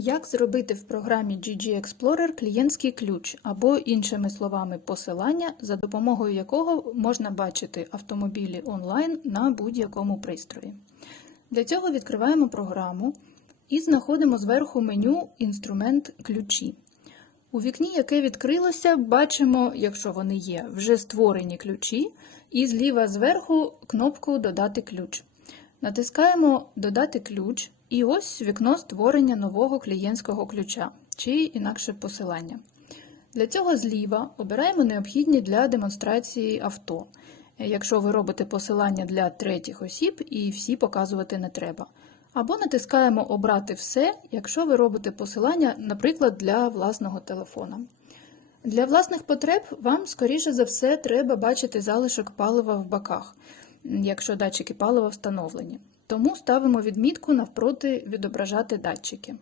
Як зробити в програмі GG Explorer клієнтський ключ або, іншими словами, посилання, за допомогою якого можна бачити автомобілі онлайн на будь-якому пристрої. Для цього відкриваємо програму і знаходимо зверху меню Інструмент ключі. У вікні, яке відкрилося, бачимо, якщо вони є, вже створені ключі, і зліва зверху кнопку Додати ключ. Натискаємо Додати ключ, і ось вікно створення нового клієнтського ключа чи інакше посилання. Для цього зліва обираємо необхідні для демонстрації авто. Якщо ви робите посилання для третіх осіб і всі показувати не треба. Або натискаємо Обрати все, якщо ви робите посилання, наприклад, для власного телефона. Для власних потреб вам, скоріше за все, треба бачити залишок палива в баках, якщо датчики палива встановлені. Тому ставимо відмітку навпроти відображати датчики.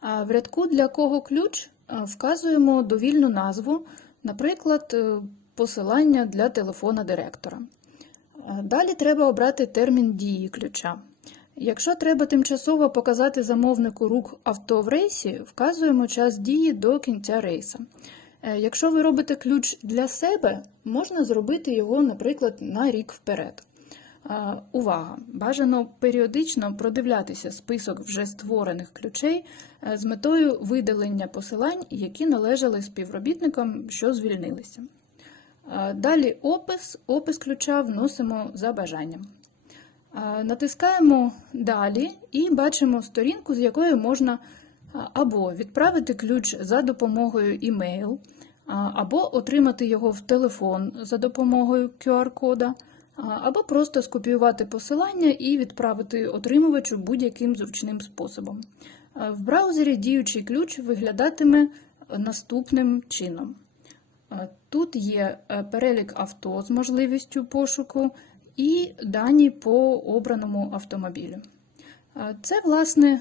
А в рядку для кого ключ вказуємо довільну назву, наприклад, е, посилання для телефона директора. Далі треба обрати термін дії ключа. Якщо треба тимчасово показати замовнику рух авто в рейсі, вказуємо час дії до кінця рейса. Е, Якщо ви робите ключ для себе, можна зробити його, наприклад, на рік вперед. Е, Увага! Бажано періодично продивлятися список вже створених ключей е, з метою видалення посилань, які належали співробітникам, що звільнилися. Е, Далі опис, опис ключа вносимо за бажанням. Натискаємо Далі і бачимо сторінку, з якої можна або відправити ключ за допомогою імейл, або отримати його в телефон за допомогою QR-кода, або просто скопіювати посилання і відправити отримувачу будь-яким зручним способом. Е, В браузері діючий ключ виглядатиме наступним чином. Е, Тут є е, перелік авто з можливістю пошуку і дані по обраному автомобілю. Це, власне,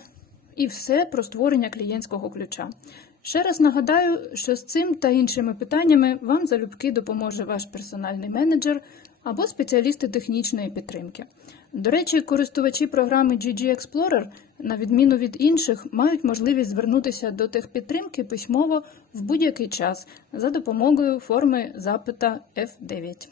і все про створення клієнтського ключа. Ще раз нагадаю, що з цим та іншими питаннями вам залюбки допоможе ваш персональний менеджер або спеціалісти технічної підтримки. До речі, користувачі програми GG Explorer, на відміну від інших, мають можливість звернутися до техпідтримки письмово в будь-який час за допомогою форми запита F9.